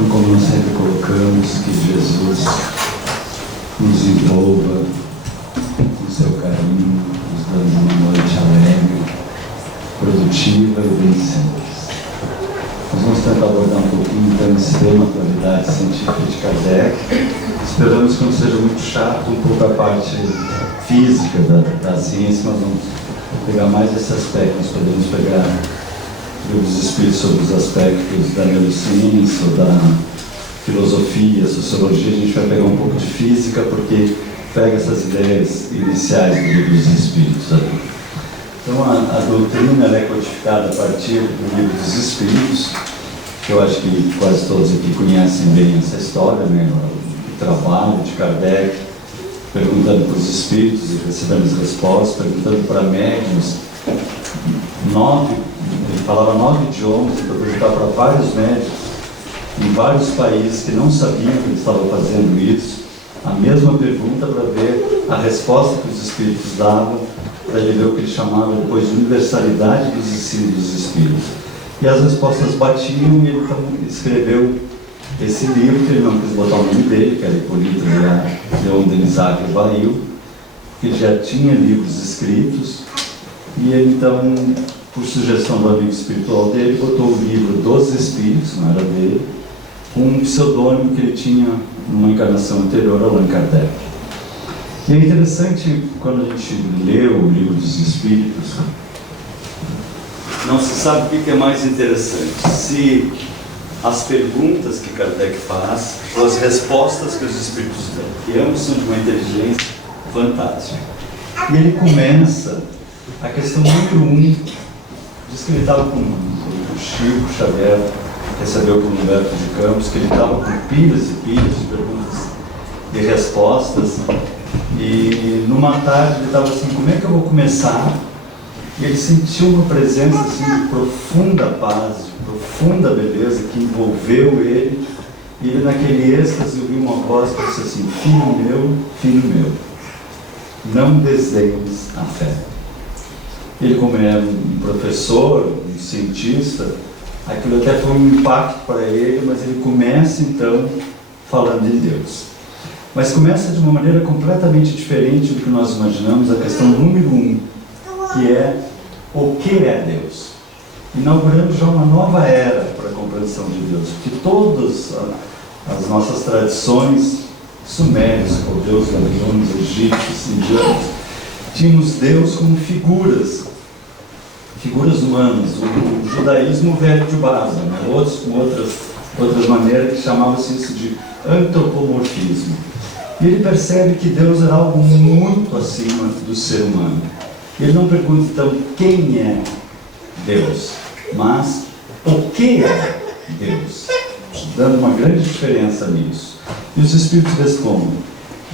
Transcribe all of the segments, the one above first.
Então, como nós sempre colocamos, que Jesus nos envolva com seu carinho, nos dando uma noite alegre, produtiva e bem simples. Nós vamos tentar abordar um pouquinho então esse tema, atualidade científica de Kardec. Esperamos que não seja muito chato, um pouco a parte física da ciência, mas vamos pegar mais esse aspecto. Nós podemos pegar livros espíritos sobre os aspectos da neurociência, da filosofia, sociologia. A gente vai pegar um pouco de física, porque pega essas ideias iniciais do livro dos espíritos ali. Então a doutrina ela é codificada a partir do livro dos espíritos, que eu acho que quase todos aqui conhecem bem essa história, né? O trabalho de Kardec, perguntando para os espíritos e recebendo as respostas, perguntando para médiuns. Ele falava 9 idiomas, para perguntar para vários médicos em vários países que não sabiam que ele estava fazendo isso, a mesma pergunta para ver a resposta que os espíritos davam, para ele ver o que ele chamava depois de universalidade dos ensinos dos espíritos. E as respostas batiam, e ele então escreveu esse livro, que ele não quis botar o nome dele, que era Hipólito Leon Denisard Rivail, que ele já tinha livros escritos, e ele então, por sugestão do amigo espiritual dele, botou o livro dos Espíritos, não era dele, com um pseudônimo que ele tinha numa encarnação anterior, Allan Kardec. E é interessante, quando a gente lê o livro dos Espíritos, não se sabe o que é mais interessante, se as perguntas que Kardec faz ou as respostas que os Espíritos dão, que ambos são de uma inteligência fantástica. E ele começa a questão número 1, diz que ele estava com o Chico Xavier, recebeu com o Humberto de Campos, que ele estava com pilhas e pilhas de perguntas e respostas, e numa tarde ele estava assim, como é que eu vou começar? E ele sentiu uma presença assim, de profunda paz, de profunda beleza que envolveu ele, e ele naquele êxtase ouviu uma voz que disse assim, filho meu, não desdenhes a fé. Ele, como é um professor, um cientista, aquilo até foi um impacto para ele, mas ele começa então falando de Deus. Mas começa de uma maneira completamente diferente do que nós imaginamos, a questão número 1, que é o que é Deus. Inaugurando já uma nova era para a compreensão de Deus, porque todas as nossas tradições sumérias, caldeus, babilônios, egípcios, indianos, tínhamos Deus como figuras humanas. O judaísmo velho de base, né? Outros com outras maneiras que chamavam-se isso de antropomorfismo. E ele percebe que Deus era algo muito acima do ser humano. Ele não pergunta então quem é Deus, mas o que é Deus, dando uma grande diferença nisso. E os Espíritos respondem,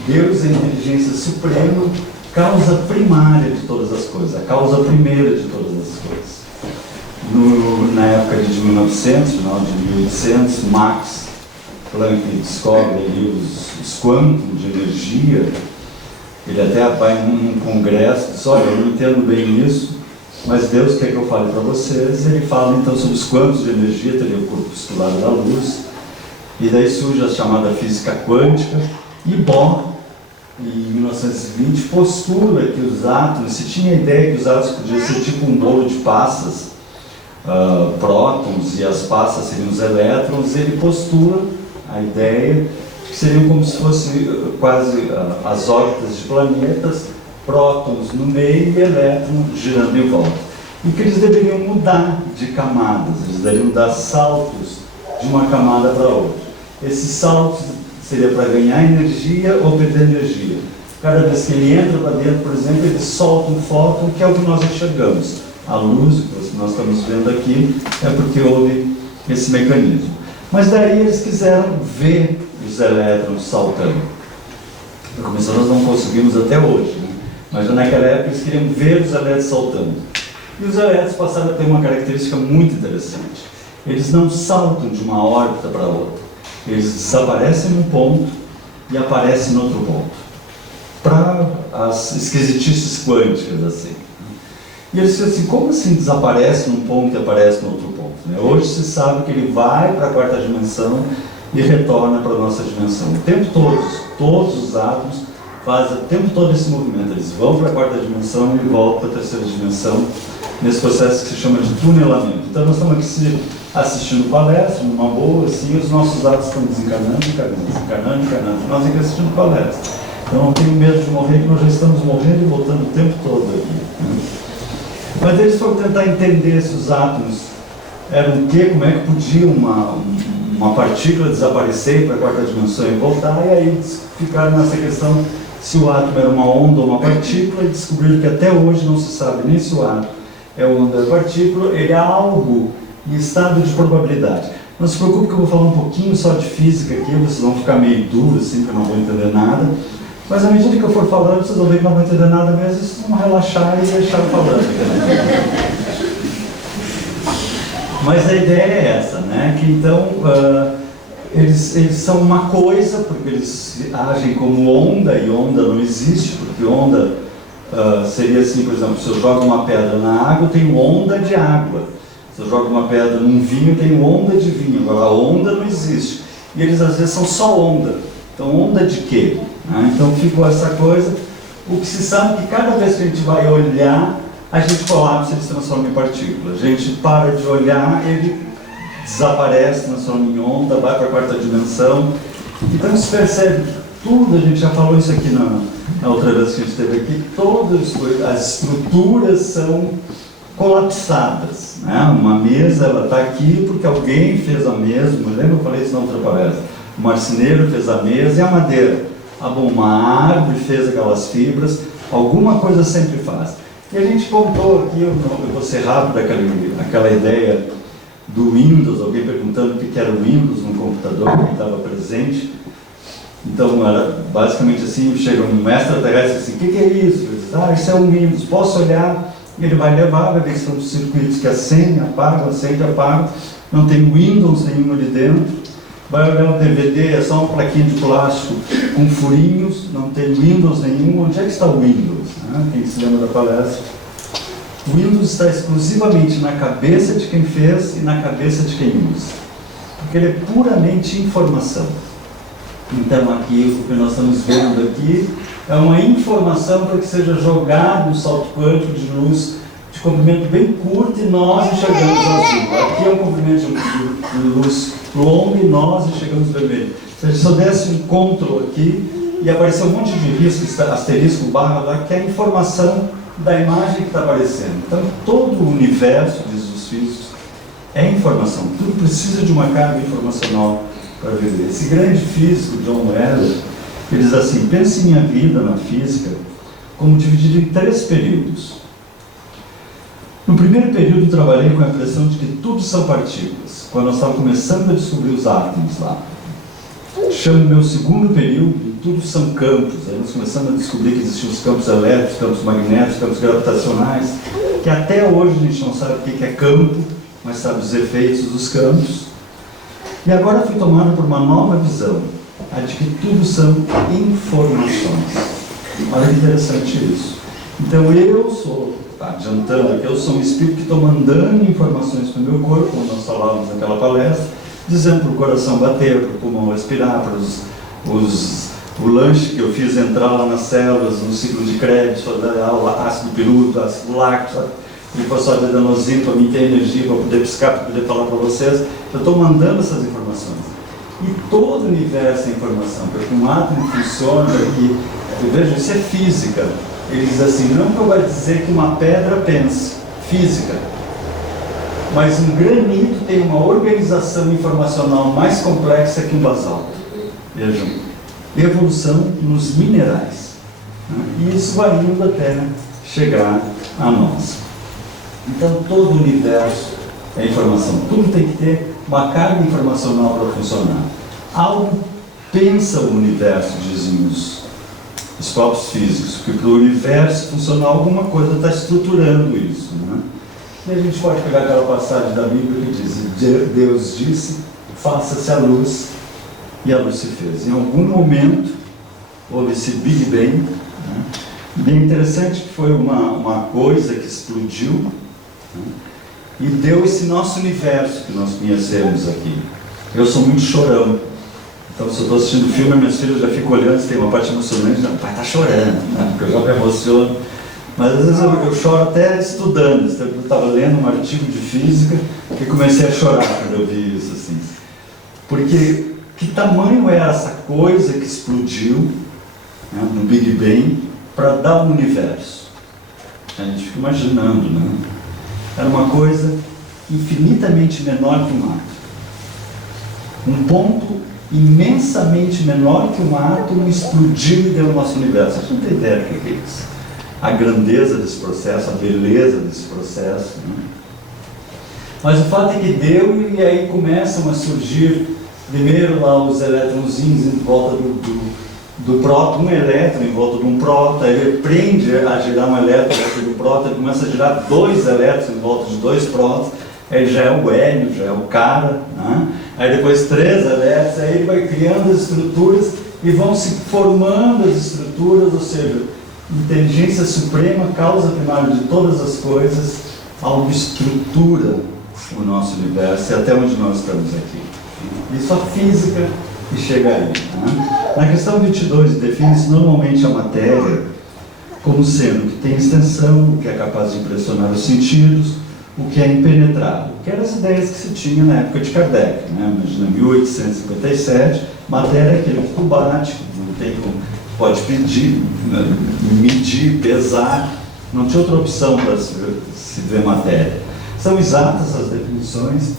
Deus é a inteligência suprema, causa primária de todas as coisas, a causa primeira de todas as coisas. Na época de 1900, final de 1800, Max Planck descobre ali os quântumos de energia. Ele até vai num congresso e diz, olha, eu não entendo bem isso, mas Deus quer que eu fale para vocês. Ele fala então sobre os quântumos de energia, teria o corpuscular da luz, e daí surge a chamada física quântica, e Bohr, em 1920, postula que os átomos, se tinha a ideia que os átomos podiam ser tipo um bolo de passas, prótons, e as passas seriam os elétrons. Ele postula a ideia que seriam como se fossem quase as órbitas de planetas, prótons no meio e elétrons girando em volta. E que eles deveriam mudar de camadas, eles deveriam dar saltos de uma camada para outra. Esses saltos seria para ganhar energia ou perder energia. Cada vez que ele entra para dentro, por exemplo, ele solta um fóton, que é o que nós enxergamos. A luz que nós estamos vendo aqui é porque houve esse mecanismo. Mas daí eles quiseram ver os elétrons saltando. Começando, nós não conseguimos até hoje, né? Mas já naquela época eles queriam ver os elétrons saltando. E os elétrons passaram a ter uma característica muito interessante. Eles não saltam de uma órbita para outra. Eles desaparecem num ponto e aparecem em outro ponto. Para as esquisitices quânticas, assim. E eles dizem assim, como assim desaparece num ponto e aparece no outro ponto? Né? Hoje se sabe que ele vai para a quarta dimensão e retorna para a nossa dimensão. O tempo todo, todos os átomos fazem o tempo todo esse movimento. Eles vão para a quarta dimensão e voltam para a terceira dimensão, nesse processo que se chama de tunelamento. Então nós estamos aqui assistindo palestra, numa boa, assim, os nossos átomos estão desencarnando, encarnando. Nós aqui assistindo palestra. Então não tenho medo de morrer, que nós já estamos morrendo e voltando o tempo todo aqui, né? Mas eles foram tentar entender se os átomos eram o quê, como é que podia uma partícula desaparecer para a quarta dimensão e voltar, e aí ficaram nessa questão se o átomo era uma onda ou uma partícula, e descobriram que até hoje não se sabe nem se o átomo é onda ou partícula, ele é algo em estado de probabilidade. Não se preocupe que eu vou falar um pouquinho só de física aqui, vocês vão ficar meio duros, assim, que eu não vou entender nada, mas à medida que eu for falando, vocês vão ver que não vão entender nada mesmo, e vocês vão relaxar e deixar falando. Mas a ideia é essa, né? Que então eles são uma coisa, porque eles agem como onda, e onda não existe, porque onda seria assim, por exemplo, se eu jogo uma pedra na água, tem onda de água. Se eu jogo uma pedra num vinho, tem onda de vinho. Agora, a onda não existe. E eles às vezes são só onda. Então, onda de quê? Então ficou essa coisa. O que se sabe é que cada vez que a gente vai olhar, a gente colapsa e se transforma em partícula. A gente para de olhar, ele desaparece, transforma em onda, vai para a quarta dimensão. Então se percebe que tudo, a gente já falou isso aqui na outra vez que a gente esteve aqui, todas as estruturas são colapsadas, né? Uma mesa, ela está aqui porque alguém fez a mesa, lembra que eu falei isso na outra palestra? O marceneiro fez a mesa e a madeira. Uma árvore fez aquelas fibras, alguma coisa sempre faz. E a gente contou aqui, eu vou ser rápido, aquela ideia do Windows, alguém perguntando o que era o Windows no computador que estava presente. Então, era basicamente assim, chega um extraterrestre assim, o que é isso? Ele diz, isso é um Windows, posso olhar? E ele vai levar, vai ver que são circuitos que acendem, apagam, não tem Windows nenhum ali dentro. Vai olhar o DVD, é só uma plaquinha de plástico com furinhos, não tem Windows nenhum. Onde é que está o Windows? Quem se lembra da palestra? O Windows está exclusivamente na cabeça de quem fez e na cabeça de quem usa. Porque ele é puramente informação. Então aqui, o que nós estamos vendo aqui, é uma informação para que seja jogado um salto quântico de luz de comprimento bem curto e nós enxergamos azul. Aqui é um comprimento de luz longo e nós enxergamos vermelho. Se a gente só desse um Ctrl aqui e aparecer um monte de risco, asterisco, barra lá, que é a informação da imagem que está aparecendo. Então todo o universo, diz os físicos, é informação. Tudo precisa de uma carga informacional para viver. Esse grande físico, John Wheeler, ele diz assim, pense minha vida na física como dividida em 3 períodos. No primeiro período trabalhei com a impressão de que tudo são partículas, quando nós estávamos começando a descobrir os átomos lá. Chamo o meu segundo período, tudo são campos. Aí nós começamos a descobrir que existiam os campos elétricos, campos magnéticos, campos gravitacionais, que até hoje a gente não sabe o que é campo, mas sabe os efeitos dos campos. E agora fui tomado por uma nova visão, a de que tudo são informações. Olha que interessante isso. Então eu sou, adiantando aqui, eu sou um espírito que estou mandando informações para o meu corpo, como nós falávamos naquela palestra, dizendo para o coração bater, para o pulmão respirar, para o lanche que eu fiz entrar lá nas células, no ciclo de crédito, ácido pirúvico, ácido láctico, glifosato-adenosina, para mim ter energia, para poder piscar, para poder falar para vocês. Eu estou mandando essas informações. E todo o universo é informação, porque um átomo funciona aqui. Veja, isso é física. Ele diz assim, não que eu vou dizer que uma pedra pense, física. Mas um granito tem uma organização informacional mais complexa que um basalto. Vejam, evolução nos minerais. E isso vai indo até chegar a nós. Então todo o universo é informação. Tudo tem que ter uma carga informacional para funcionar. Algo pensa o universo, dizem os próprios físicos, que para o universo funcionar alguma coisa está estruturando isso, né? E a gente pode pegar aquela passagem da Bíblia que diz, Deus disse, faça-se a luz, e a luz se fez. Em algum momento houve esse Big Bang, né? Bem interessante que foi uma coisa que explodiu, né? E deu esse nosso universo que nós conhecemos aqui. Eu sou muito chorão, Então, se eu estou assistindo filme, minhas filhas já ficam olhando, se tem uma parte emocionante, o pai está chorando, né? Porque eu já me emociono. Mas às vezes eu choro até estudando. Eu estava lendo um artigo de física e comecei a chorar quando eu vi isso, assim. Porque que tamanho era essa coisa que explodiu, né, no Big Bang para dar o universo? A gente fica imaginando, né? Era uma coisa infinitamente menor que um átomo. Um ponto imensamente menor que um átomo explodiu e deu o nosso universo. A gente não tem ideia do que é isso. A grandeza desse processo, a beleza desse processo, né? Mas o fato é que deu, e aí começam a surgir primeiro lá os elétronzinhos em volta do próton, um elétron em volta de um próton, ele aprende a girar um elétron em volta do próton, ele começa a girar dois elétrons em volta de dois prótons, aí já é o hélio, já é o cara, né? Aí depois três elétrons, aí ele vai criando as estruturas e vão se formando as estruturas, ou seja, inteligência suprema, causa primária de todas as coisas, algo estrutura o nosso universo e até onde nós estamos aqui. Isso a física que chega aí, né? Na questão 22, define-se normalmente a matéria como sendo que tem extensão, o que é capaz de impressionar os sentidos, o que é impenetrável, que eram as ideias que se tinha na época de Kardec, né? Imagina, 1857, matéria é aquele que tu bate, não tem como, pode pedir, medir, pesar, não tinha outra opção para se ver matéria. São exatas as definições,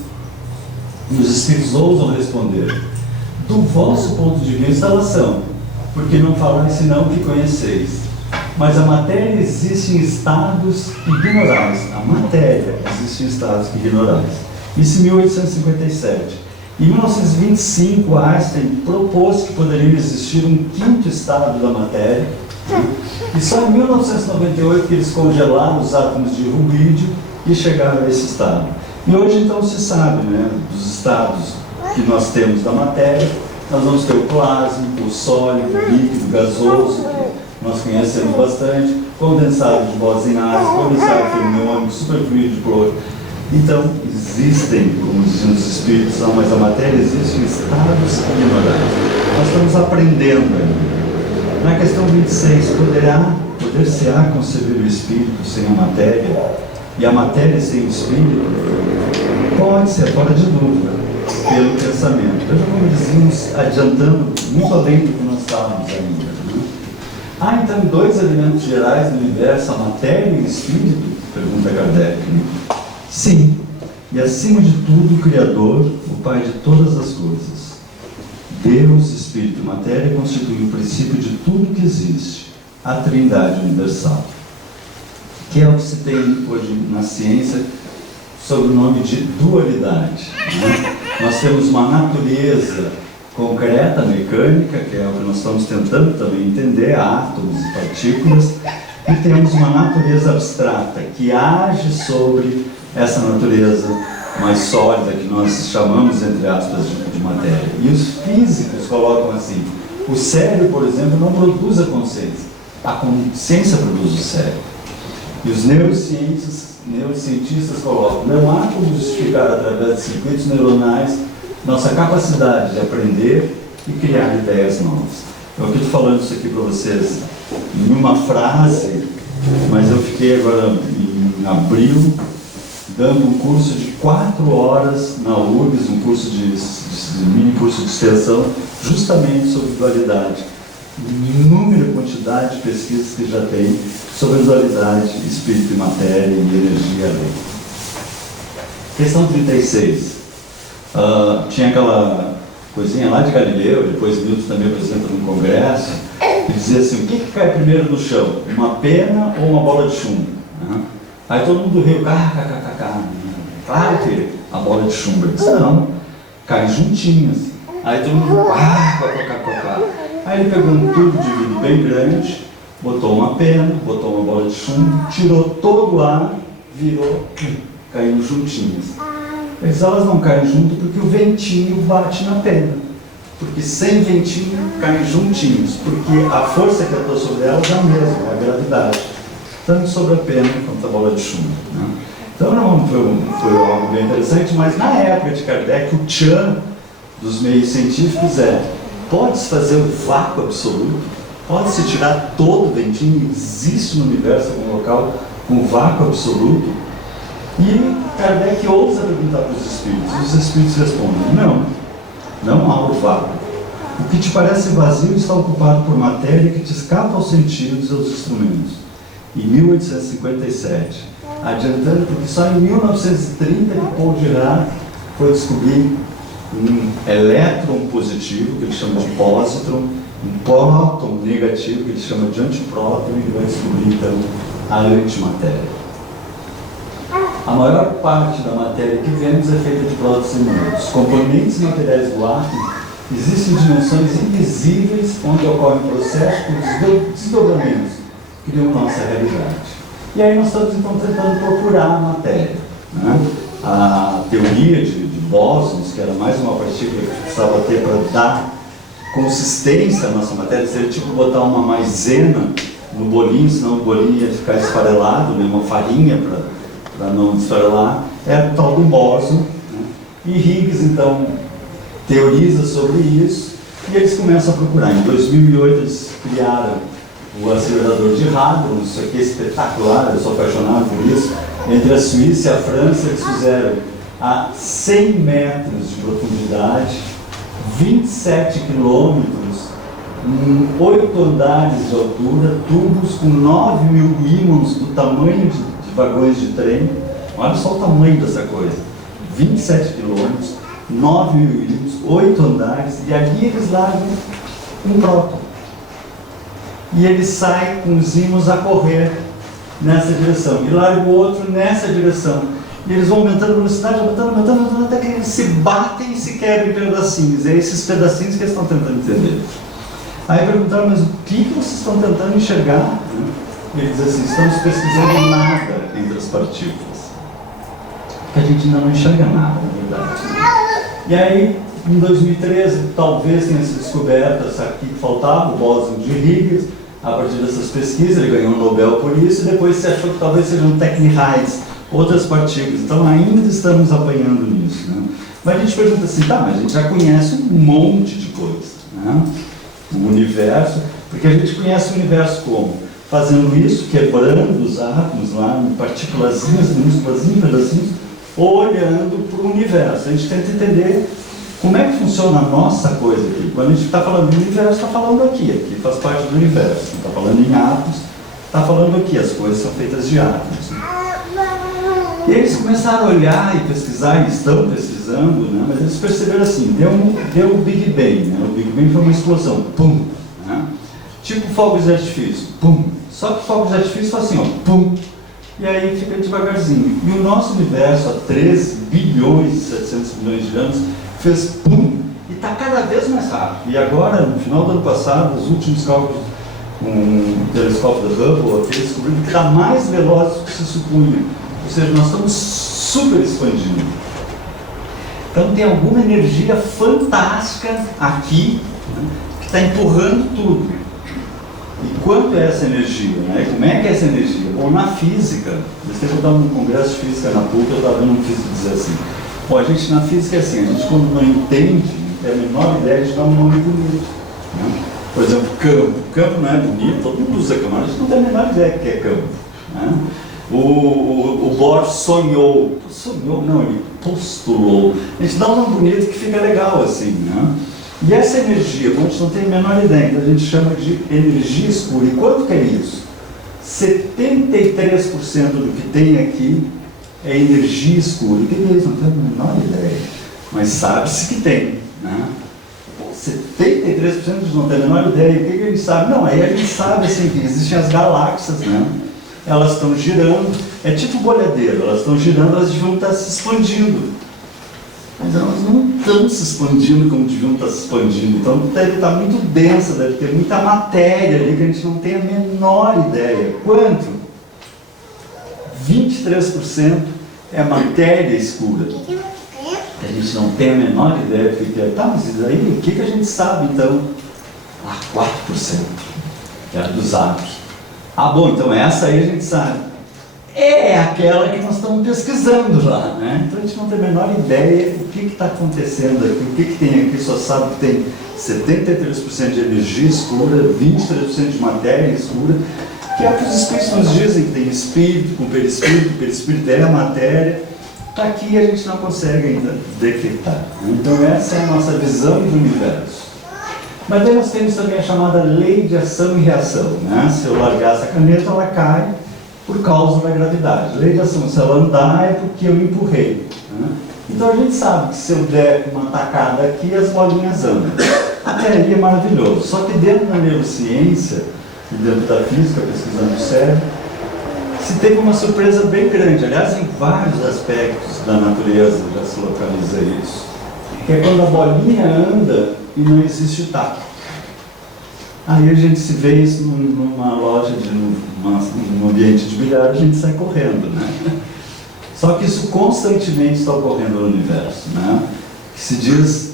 e os espíritos ousam responder: do vosso ponto de vista elas são, porque não falais senão o que conheceis. Mas a matéria existe em estados ignorais. A matéria existe em estados ignorais. Isso em 1857. Em 1925, Einstein propôs que poderia existir um quinto estado da matéria. E só em 1998 que eles congelaram os átomos de rubídio e chegaram a esse estado. E hoje então se sabe, né, dos estados que nós temos da matéria. Nós vamos ter o plasma, o sólido, o líquido, o gasoso, que nós conhecemos bastante, condensado de Bose-Einstein, condensado fermiônico, superfluido de cloro. Então, existem, como diziam os espíritos, não, mas a matéria existe em estados ignorantes. Nós estamos aprendendo ainda. Na questão 26, poder-se-á conceber o espírito sem a matéria, e a matéria sem o espírito? Pode ser, fora de dúvida, pelo pensamento. Veja como dizíamos, adiantando muito além do que nós estávamos ainda. Né? Há então dois elementos gerais no universo, a matéria e o espírito? Pergunta Kardec. Né? Sim, e acima de tudo o Criador, o Pai de todas as coisas. Deus, Espírito e Matéria constituem o princípio de tudo que existe, a Trindade universal, que é o que se tem hoje na ciência sob o nome de dualidade. Né? Nós temos uma natureza concreta, mecânica, que é o que nós estamos tentando também entender, átomos e partículas, e temos uma natureza abstrata que age sobre essa natureza mais sólida que nós chamamos, entre aspas, de matéria. E os físicos colocam assim: o cérebro, por exemplo, não produz a consciência, a consciência produz o cérebro. E os neurocientistas colocam: não há como justificar através de circuitos neuronais nossa capacidade de aprender e criar ideias novas. Eu estou falando isso aqui para vocês em uma frase, mas eu fiquei agora em abril dando um curso de 4 horas na URGS, um curso de mini curso de extensão, justamente sobre dualidade. Inúmera quantidade de pesquisas que já tem sobre dualidade, espírito e matéria e energia além. Questão 36. Tinha aquela coisinha lá de Galileu, depois Newton também apresenta no congresso, que dizia assim: o que cai primeiro no chão? Uma pena ou uma bola de chumbo? Aí todo mundo riu, claro que a bola de chumbo. Ele disse: não, cai juntinhas. Aí todo mundo riu, Aí ele pegou um tubo de vidro bem grande, botou uma pena, botou uma bola de chumbo, tirou todo o ar, virou, caiu juntinhas. Eles, elas não caem junto porque o ventinho bate na pena. Porque sem ventinho caem juntinhos, porque a força que atua sobre elas é a mesma, é a gravidade. Tanto sobre a pena quanto a bola de chumbo. Né? Então não foi algo bem interessante, mas na época de Kardec, o tchan dos meios científicos Pode-se fazer o vácuo absoluto? Pode-se tirar todo o ventinho? Existe no universo algum local com vácuo absoluto? E Kardec ousa perguntar para os espíritos. E os espíritos respondem: não, não há o vácuo. O que te parece vazio está ocupado por matéria que te escapa aos sentidos e aos instrumentos. Em 1857, adiantando, porque só em 1930 que Paul Dirac foi descobrir um elétron positivo, que ele chama de pósitron, um próton negativo, que ele chama de antipróton, e ele vai descobrir então a antimatéria. A maior parte da matéria que vemos é feita de prótons e núcleos. Os componentes materiais do átomo existem dimensões invisíveis onde ocorrem processos de desdobramentos que criam nossa realidade. E aí nós estamos então tentando procurar a matéria, né? A teoria de bósons, que era mais uma partícula que precisava ter para dar consistência à nossa matéria, seria tipo botar uma maisena no bolinho, senão o bolinho ia ficar esfarelado, né? Uma farinha para não esfarelar, é o tal do bóson, né? E Higgs então teoriza sobre isso e eles começam a procurar. Em 2008 eles criaram o acelerador de Hadron, isso aqui é espetacular, eu sou apaixonado por isso. Entre a Suíça e a França eles fizeram a 100 metros de profundidade, 27 quilômetros, 8 andares de altura, tubos com 9 mil ímãs do tamanho de vagões de trem. Olha só o tamanho dessa coisa, 27 quilômetros, 9 mil ímãs, 8 andares, e ali eles largam um próton. E ele sai com os ímãs a correr nessa direção, e larga o outro nessa direção. E eles vão aumentando a velocidade, aumentando, até que eles se batem e se quebram em pedacinhos. É esses pedacinhos que eles estão tentando entender. Aí perguntaram: mas o que vocês estão tentando enxergar? Ele diz assim: estamos pesquisando nada entre as partículas. Porque a gente ainda não enxerga nada, na verdade. E aí, em 2013, talvez tenha sido descoberta essa aqui que faltava, o bóson de Higgs. A partir dessas pesquisas, ele ganhou um Nobel por isso, e depois se achou que talvez sejam Techni-Hides, outras partículas. Então ainda estamos apanhando nisso, né? Mas a gente pergunta assim: tá, mas a gente já conhece um monte de coisa, né? O universo, porque a gente conhece o universo como? Fazendo isso, quebrando os átomos lá em partículazinhas, minúsculas, pedacinhos, olhando para o universo. A gente tenta entender como é que funciona a nossa coisa aqui. Quando a gente está falando do universo, está falando aqui faz parte do universo. Está falando em átomos, está falando aqui, as coisas são feitas de átomos. E eles começaram a olhar e pesquisar, e estão pesquisando, né? Mas eles perceberam assim: deu o Big Bang, né? O Big Bang foi uma explosão, pum, né? Tipo fogos de artifício, pum. Só que fogos de artifício foi assim, ó, pum. E aí fica devagarzinho. E o nosso universo, há 13 bilhões e 700 milhões de anos, fez pum, e está cada vez mais rápido. E agora, no final do ano passado, os últimos cálculos com o telescópio do Hubble, eles descobriram que está mais veloz do que se supunha. Ou seja, nós estamos super expandindo. Então tem alguma energia fantástica aqui, né, que está empurrando tudo. E quanto é essa energia? Né? Como é que é essa energia? Bom, na física, eles têm que botar um congresso de física na PUC, eu estava vendo um físico dizer assim: bom, a gente na física é assim, a gente quando não entende, não tem a menor ideia, a gente dá um nome bonito, né? Por exemplo, campo. Campo não é bonito, todo mundo usa campo, a gente não tem a menor ideia do que é campo, né? O Bohr sonhou, não, ele postulou. A gente dá um nome bonito que fica legal assim, né? E essa energia, a gente não tem a menor ideia, então a gente chama de energia escura. E quanto que é isso? 73% do que tem aqui é energia escura. O que é isso? Não tem a menor ideia, mas sabe-se que tem, né? 73% a gente não tem a menor ideia. O que a gente sabe? Não, aí a gente sabe assim, que existem as galáxias, né? Elas estão girando, é tipo bolhadeiro, elas estão girando, elas deviam estar se expandindo. Mas elas não estão se expandindo como deviam estar se expandindo. Então deve estar muito densa, deve ter muita matéria ali que a gente não tem a menor ideia. Quanto? 23% é matéria escura. A gente não tem a menor ideia do que é. Tá, mas e daí? O que a gente sabe então? 4%, que é a dos átomos. Ah, bom, então essa aí a gente sabe. É aquela que nós estamos pesquisando lá, né? Então a gente não tem a menor ideia do que está acontecendo aqui, o que tem aqui, só sabe que tem 73% de energia escura, 23% de matéria escura, que é o que os espíritos nos dizem, que tem espírito com perispírito, perispírito é a matéria. Está aqui e a gente não consegue ainda detectar. Então essa é a nossa visão do universo. Mas daí nós temos também a chamada lei de ação e reação, né? Se eu largar essa caneta, ela cai por causa da gravidade. Lei de ação, se ela andar, é porque eu empurrei, né? Então a gente sabe que se eu der uma tacada aqui, as bolinhas andam. Até aí é maravilhoso. Só que dentro da neurociência e dentro da física, pesquisando o cérebro, se teve uma surpresa bem grande. Aliás, em vários aspectos da natureza já se localiza isso. Que é quando a bolinha anda e não existe o tato. Aí a gente se vê isso numa loja, num ambiente de bilhar, a gente sai correndo, né? Só que isso constantemente está ocorrendo no universo, né? Que se diz,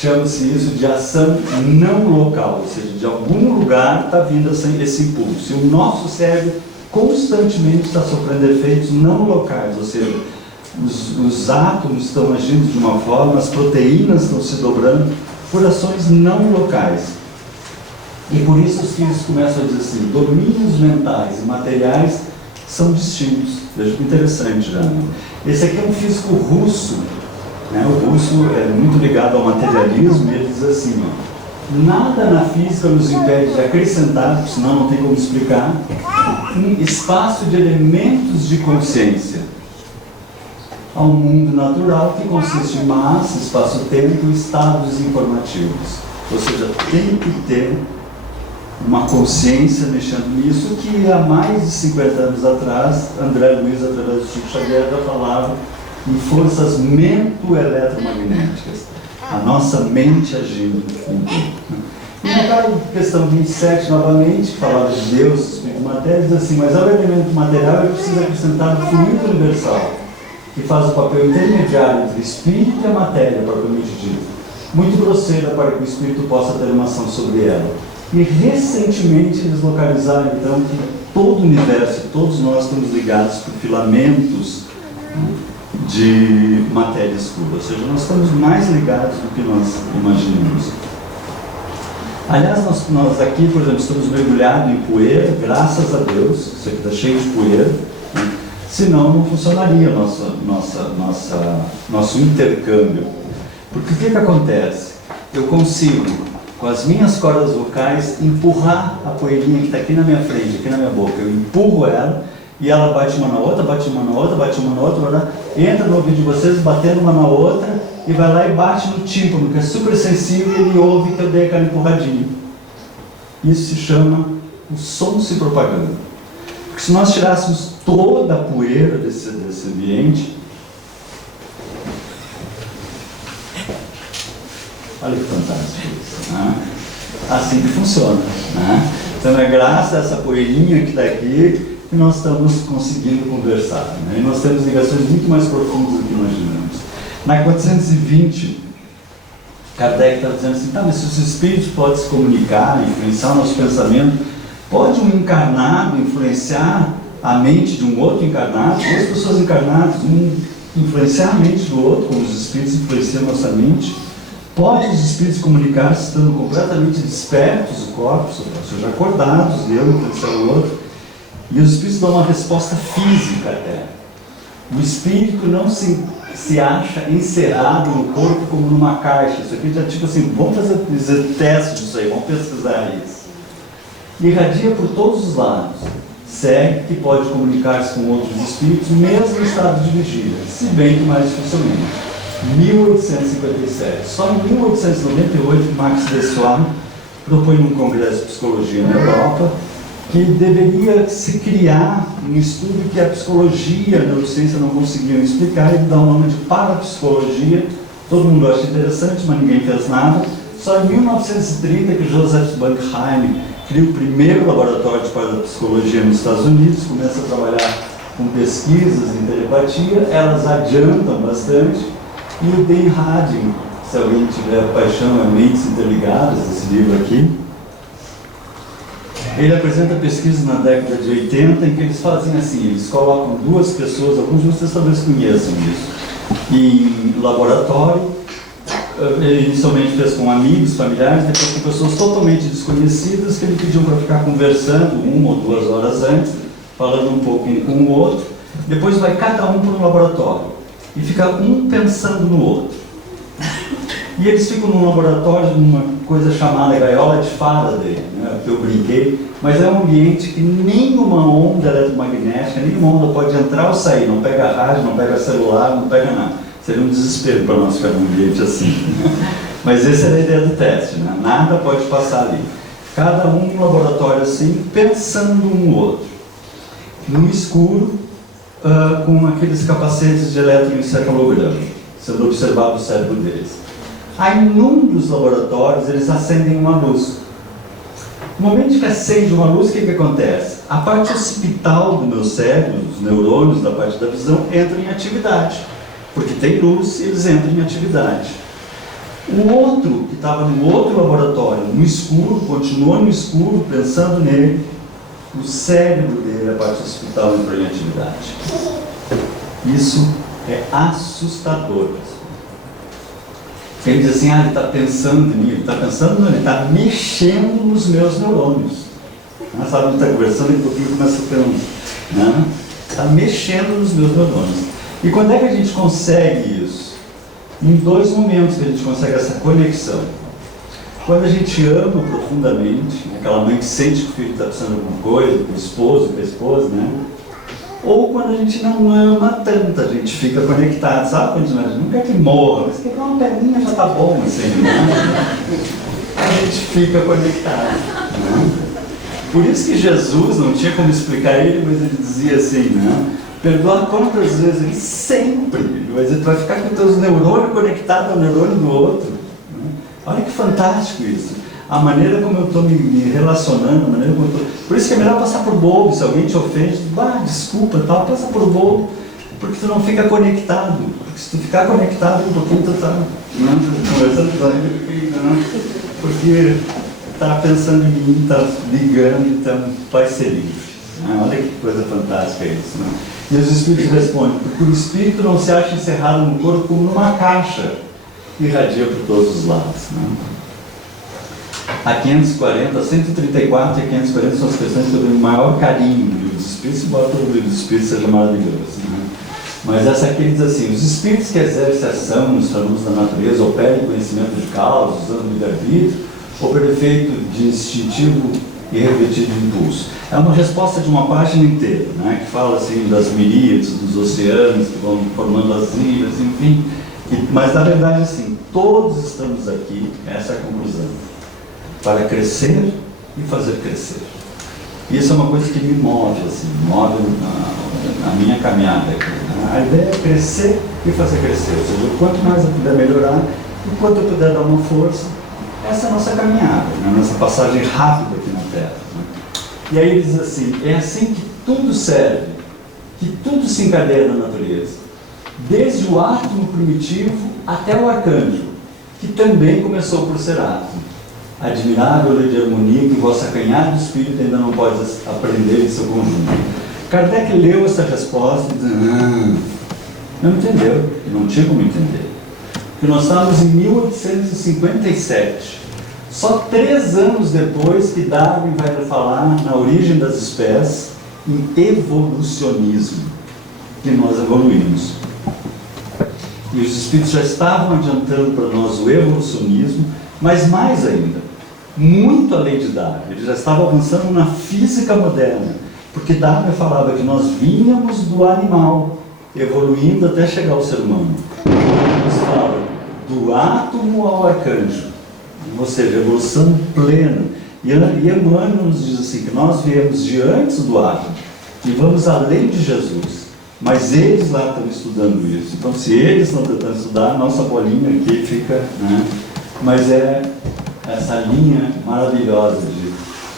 chama-se isso de ação não local, ou seja, de algum lugar está vindo esse impulso. E o nosso cérebro constantemente está sofrendo efeitos não locais, ou seja, os átomos estão agindo de uma forma, as proteínas estão se dobrando por ações não locais. E por isso os físicos começam a dizer assim, domínios mentais e materiais são distintos. Veja que interessante já. Esse aqui é um físico russo, né? O russo é muito ligado ao materialismo, e ele diz assim, ó, nada na física nos impede de acrescentar, senão não tem como explicar, um espaço de elementos de consciência ao mundo natural, que consiste em massa, espaço-tempo e estados informativos. Ou seja, tem que ter uma consciência mexendo nisso, que há mais de 50 anos atrás, André Luiz, através do Chico Xavier, já falava em forças mento-eletromagnéticas. A nossa mente agindo em tudo. E naquela questão 27, novamente, que falava de Deus, Espírito e Matéria, diz assim, mas ao elemento material eu preciso acrescentar o fluido universal, que faz o papel intermediário entre o espírito e a matéria, propriamente dito, muito grosseira para que o espírito possa ter uma ação sobre ela. E recentemente eles localizaram então que todo o universo, todos nós estamos ligados por filamentos de matéria escura, ou seja, nós estamos mais ligados do que nós imaginamos. Aliás, nós aqui, por exemplo, estamos mergulhados em poeira, graças a Deus, isso aqui está cheio de poeira, né? Senão não funcionaria nosso intercâmbio. Porque o que acontece? Eu consigo, com as minhas cordas vocais, empurrar a poeirinha que está aqui na minha frente, aqui na minha boca. Eu empurro ela e ela bate uma na outra, bate uma na outra, bate uma na outra, entra no ouvido de vocês, batendo uma na outra, e vai lá e bate no tímpano, que é super sensível, e ele ouve que eu dei aquela empurradinha. Isso se chama o som se propagando. Porque se nós tirássemos toda a poeira desse ambiente, olha que fantástico isso, né? Assim que funciona, né? Então é graças a essa poeirinha que está aqui que nós estamos conseguindo conversar, né? E nós temos ligações muito mais profundas do que imaginamos. Na 420, Kardec está dizendo assim, tá, mas se os espíritos podem se comunicar, influenciar o nosso pensamento, pode um encarnado influenciar a mente de um outro encarnado, duas pessoas encarnadas, um influenciar a mente do outro, como os espíritos influenciam a nossa mente? Pode os espíritos comunicar-se estando completamente despertos, o corpo, ou seja, acordados, eu influenciar o outro, e os espíritos dão uma resposta física até. O espírito não se acha encerrado no corpo como numa caixa. Isso aqui já tipo assim, vamos fazer testes disso aí, vamos pesquisar isso. Irradia por todos os lados. Segue que pode comunicar-se com outros espíritos, mesmo em estado de vigília, se bem que mais dificilmente. 1857. Só em 1898, Max Dessoir propõe num congresso de psicologia na Europa que deveria se criar um estudo que a psicologia, a neurociência não conseguiam explicar, e dá o nome de parapsicologia. Todo mundo acha interessante, mas ninguém fez nada. Só em 1930 que Joseph Bunkheim cria o primeiro laboratório de parapsicologia nos Estados Unidos, começa a trabalhar com pesquisas em telepatia, elas adiantam bastante, e o Dan Harding, se alguém tiver paixão, é Mentes Interligadas, esse livro aqui, ele apresenta pesquisas na década de 80 em que eles fazem assim, eles colocam duas pessoas, alguns de vocês talvez conheçam isso, em laboratório. Ele inicialmente fez com amigos, familiares, depois com pessoas totalmente desconhecidas que ele pediu para ficar conversando 1 ou 2 horas antes, falando um pouco um com o outro. Depois vai cada um para um laboratório e fica um pensando no outro. E eles ficam num laboratório, numa coisa chamada gaiola de Faraday, né, que eu brinquei, mas é um ambiente que nenhuma onda eletromagnética, nenhuma onda pode entrar ou sair, não pega rádio, não pega celular, não pega nada. Seria um desespero para nós ficar num ambiente assim. Mas essa era a ideia do teste, né? Nada pode passar ali. Cada um num laboratório assim, pensando um no outro. No escuro, com aqueles capacetes de eletroencefalograma, sendo observado o cérebro deles. Aí, num dos laboratórios, eles acendem uma luz. No momento que acende uma luz, o que acontece? A parte occipital do meu cérebro, os neurônios da parte da visão, entram em atividade. Porque tem luz e eles entram em atividade. O outro, que estava no outro laboratório, no escuro, continuou no escuro, pensando nele, o cérebro dele, a parte occipital, entrou em atividade. Isso é assustador. Ele diz assim, ele está pensando em mim, ele está pensando, não, ele está mexendo nos meus neurônios. Sabe, ele está conversando e um pouquinho começa a ter está mexendo nos meus neurônios. E quando é que a gente consegue isso? Em 2 momentos que a gente consegue essa conexão. Quando a gente ama profundamente, aquela mãe que sente que o filho está precisando de alguma coisa, com o esposo, com a esposa, né? Ou quando a gente não ama tanto, a gente fica conectado, sabe? Quando a gente não quer que morra, mas quebrar uma perninha já está bom, assim, né? A gente fica conectado, né? Por isso que Jesus, não tinha como explicar ele, mas ele dizia assim, né? Perdoa quantas vezes? Ele sempre. Mas ele vai ficar com os teus neurônios conectados ao neurônio do outro. Né? Olha que fantástico isso. A maneira como eu estou me relacionando, a maneira como eu estou... Por isso que é melhor passar por bobo. Se alguém te ofende, desculpa, tal, passa por bobo. Porque tu não fica conectado. Porque se tu ficar conectado, um pouquinho tu está conversando com ele, porque está pensando em mim, está ligando, então vai ser livre. Olha que coisa fantástica isso, né? E os Espíritos respondem, porque o Espírito não se acha encerrado no corpo como numa caixa que irradia por todos os lados, né? A 540, 134 e 540 são as questões que eu tenho o maior carinho do Livro dos Espíritos, embora todo o Livro dos Espíritos seja maravilhoso, né? Mas essa aqui diz assim, os Espíritos que exercem ação nos fenômenos da natureza operam conhecimento de causa, usando o livre-arbítrio, ou por efeito de instintivo e repetido impulso. É uma resposta de uma página inteira, né, que fala assim das miríades, dos oceanos que vão formando as ilhas, enfim. Mas na verdade, assim, todos estamos aqui, essa é a conclusão, para crescer e fazer crescer. Isso é uma coisa que me move, assim, move a minha caminhada aqui. Né? A ideia é crescer e fazer crescer. Ou seja, quanto mais eu puder melhorar, e quanto eu puder dar uma força, essa é a nossa caminhada, né? A nossa passagem rápida aqui na Terra. Né? E aí ele diz assim, é assim que tudo serve, que tudo se encadeia na natureza, desde o átomo primitivo até o arcanjo, que também começou por ser átomo. Admirável lei de harmonia que o vosso acanhado espírito ainda não pode aprender em seu conjunto. Kardec leu essa resposta e disse, não entendeu, não tinha como entender. Porque nós estávamos em 1857, só 3 anos depois que Darwin vai falar na origem das espécies, em evolucionismo, que nós evoluímos. E os espíritos já estavam adiantando para nós o evolucionismo, mas mais ainda, muito além de Darwin, ele já estava avançando na física moderna, porque Darwin falava que nós vínhamos do animal, evoluindo até chegar ao ser humano. Ele fala do átomo ao arcanjo, ou seja, evolução plena. E Emmanuel nos diz assim, que nós viemos de antes do átomo e vamos além de Jesus. Mas eles lá estão estudando isso. Então, se eles estão tentando estudar, a nossa bolinha aqui fica... Né? Mas é essa linha maravilhosa de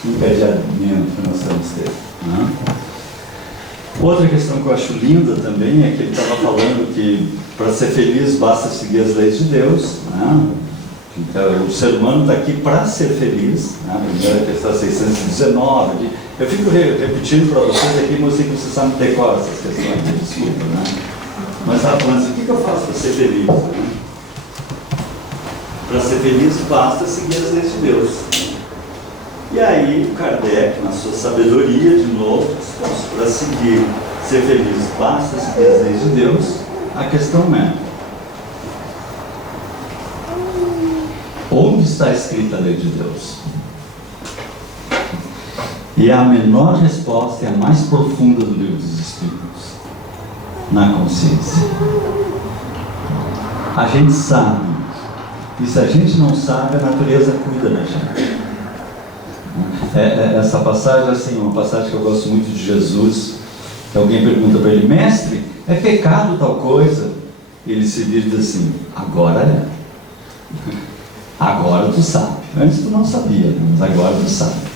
encadeamento que nós temos ter. Né? Outra questão que eu acho linda também é que ele estava falando que para ser feliz basta seguir as leis de Deus. Né? Então, o ser humano está aqui para ser feliz. Né? A primeira questão 619. Eu fico repetindo para vocês aqui, mas eu sei que vocês sabem decorar essas questões, desculpa. Né? Mas estava falando assim, o que eu faço para ser feliz? Para ser feliz basta seguir as leis de Deus. E aí Kardec, na sua sabedoria, de novo, para seguir, ser feliz basta seguir as leis de Deus. A questão é: onde está escrita a lei de Deus? E a menor resposta é a mais profunda do livro dos Espíritos: na consciência. A gente sabe, e se a gente não sabe, a natureza cuida da gente. Essa passagem, assim, uma passagem que eu gosto muito de Jesus, que alguém pergunta para ele: mestre, é pecado tal coisa? E ele se vira e diz assim: agora é. Agora tu sabe. Antes tu não sabia, mas agora tu sabe.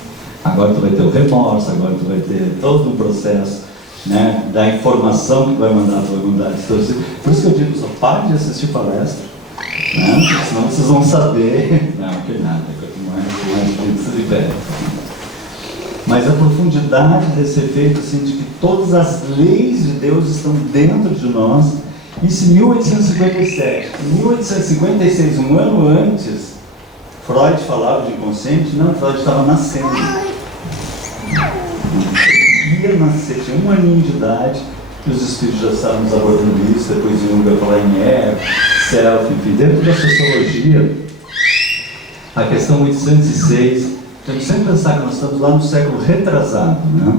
Agora tu vai ter o remorso, agora tu vai ter todo um processo, né, da informação que tu vai mandar. Por isso que eu digo, só pare de assistir palestra, né, senão vocês vão saber. Não, que nada, mais se libera. Mas a profundidade desse efeito, assim, de que todas as leis de Deus estão dentro de nós. Isso em 1857. Em 1856, um ano antes, Freud falava de inconsciente. Não, Freud estava nascendo. Ia nascer, tinha 1 aninho de idade, e os espíritos já estavam nos abordando isso. Depois Jung vai falar em ego, self, enfim. Dentro da sociologia, a questão 806, temos sempre que pensar que nós estamos lá no século retrasado, né?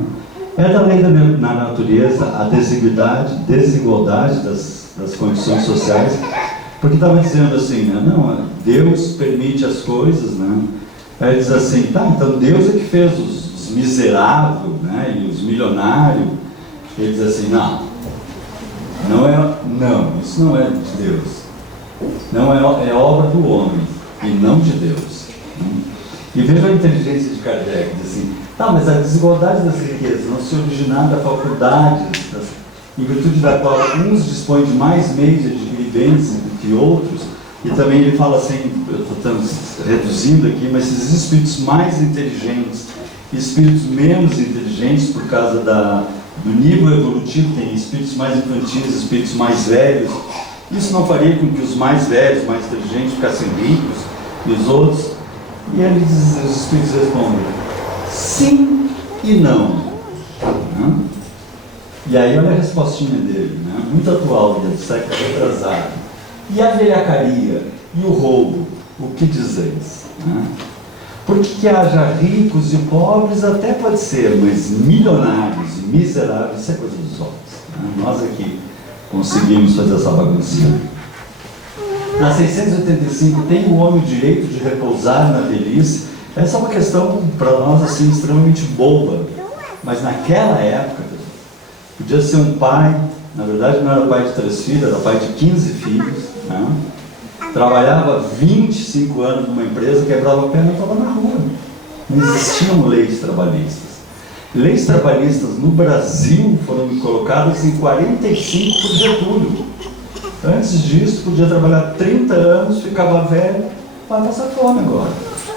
É da lei na natureza a desigualdade das condições sociais, porque estava dizendo assim, né? Não, Deus permite as coisas, né? Aí diz assim, tá, então Deus é que fez os miseráveis, né? E os milionários. Ele diz assim, não, isso não é de Deus, não é obra do homem e não de Deus. E veja a inteligência de Kardec, diz assim, tá, mas a desigualdade das riquezas não se originar da faculdade, em virtude da qual uns dispõem de mais meios de adquirir bens do que outros, e também ele fala assim, eu estou reduzindo aqui, mas esses espíritos mais inteligentes e espíritos menos inteligentes, por causa do nível evolutivo, tem espíritos mais infantis, espíritos mais velhos, isso não faria com que os mais velhos, mais inteligentes, ficassem ricos, e os outros. E ele diz, os espíritos respondem, sim e não. Né? E aí olha a respostinha dele, né? Muito atual, do século retrasado. E a velhacaria e o roubo, o que dizeis? Né? Porque que haja ricos e pobres até pode ser, mas milionários e miseráveis, isso é coisa dos homens. Né? Nós aqui conseguimos fazer essa baguncinha. Na 685, tem o homem o direito de repousar na velhice? Essa é uma questão, para nós, assim, extremamente boba. Mas naquela época, podia ser um pai, na verdade não era pai de 3 filhos, era pai de 15 filhos, né? Trabalhava 25 anos numa empresa, quebrava a perna e estava na rua. Não existiam leis trabalhistas. Leis trabalhistas no Brasil foram colocadas em 45 por Getúlio. Antes disso, podia trabalhar 30 anos, ficava velho, vai passar fome agora.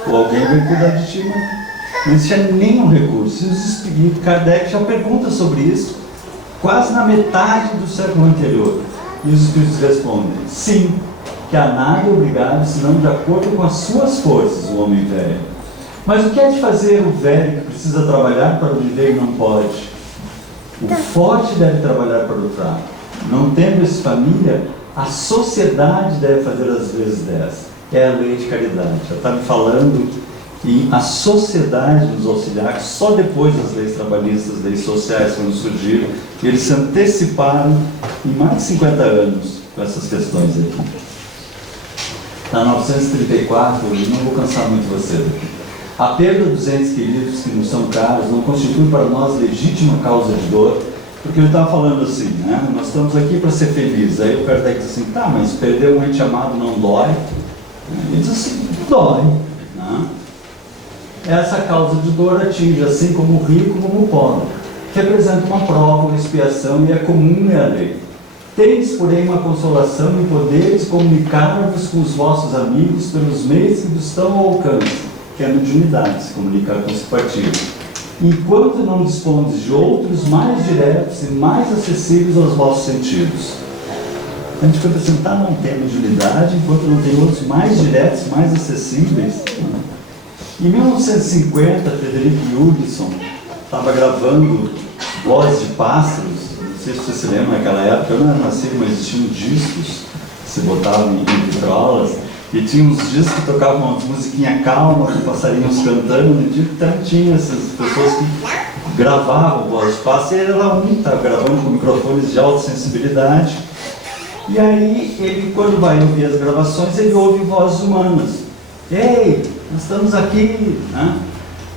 Ou alguém vai cuidar de ti, mas não existia nenhum recurso. E Kardec já pergunta sobre isso, quase na metade do século anterior. E os espíritos respondem, sim, que a nada é obrigado, senão de acordo com as suas forças, o homem velho. Mas o que é de fazer o velho que precisa trabalhar para viver e não pode? O forte deve trabalhar para o fraco. Não tendo esse família, a sociedade deve fazer as vezes 10. É a lei de caridade. Já está me falando em a sociedade nos auxiliar, que só depois das leis trabalhistas, leis sociais quando surgiram, e eles se anteciparam em mais de 50 anos com essas questões aqui. Na 934, eu não vou cansar muito vocês aqui. A perda dos entes queridos que nos são caros não constitui para nós legítima causa de dor, porque ele estava falando assim, né? Nós estamos aqui para ser felizes. Aí o Kardec diz assim, tá, mas perder um ente amado não dói? Ele diz assim, dói. Né? Essa causa de dor atinge assim como o rico como o pobre, que representa uma prova, uma expiação, e é comum a lei. Tendes, porém, uma consolação em poderes comunicar-vos com os vossos amigos pelos meios que vos estão ao alcance, que é a mediunidade, se comunicar com esse partido. Enquanto não dispondes de outros mais diretos e mais acessíveis aos vossos sentidos. A gente foi apresentar, não tem mediunidade, enquanto não tem outros mais diretos, mais acessíveis. Em 1950, Frederico Jurgenson estava gravando Vozes de Pássaros. Não sei se você se lembra naquela época, eu não era nascido, mas existiam discos que se botavam em vitrolas. E tinha uns discos que tocavam uma musiquinha calma, com passarinhos cantando. Então tinha essas pessoas que gravavam Vozes de Pássaros. E ele era um, estava gravando com microfones de alta sensibilidade. E aí, ele, quando vai ouvir as gravações, ele ouve vozes humanas. Ei, nós estamos aqui, né?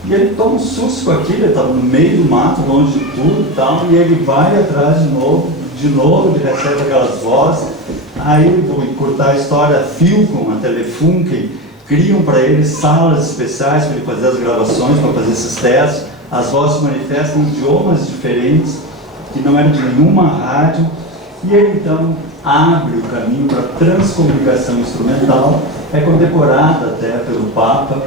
E ele toma um susto com aquilo, ele estava no meio do mato, longe de tudo e tal, e ele vai atrás de novo, ele recebe aquelas vozes. Aí, vou encurtar a história, a Philcom, a Telefunken, criam para ele salas especiais para ele fazer as gravações, para fazer esses testes. As vozes se manifestam em idiomas diferentes, que não eram de nenhuma rádio, e ele então abre o caminho para a transcomunicação instrumental, é condecorada até pelo Papa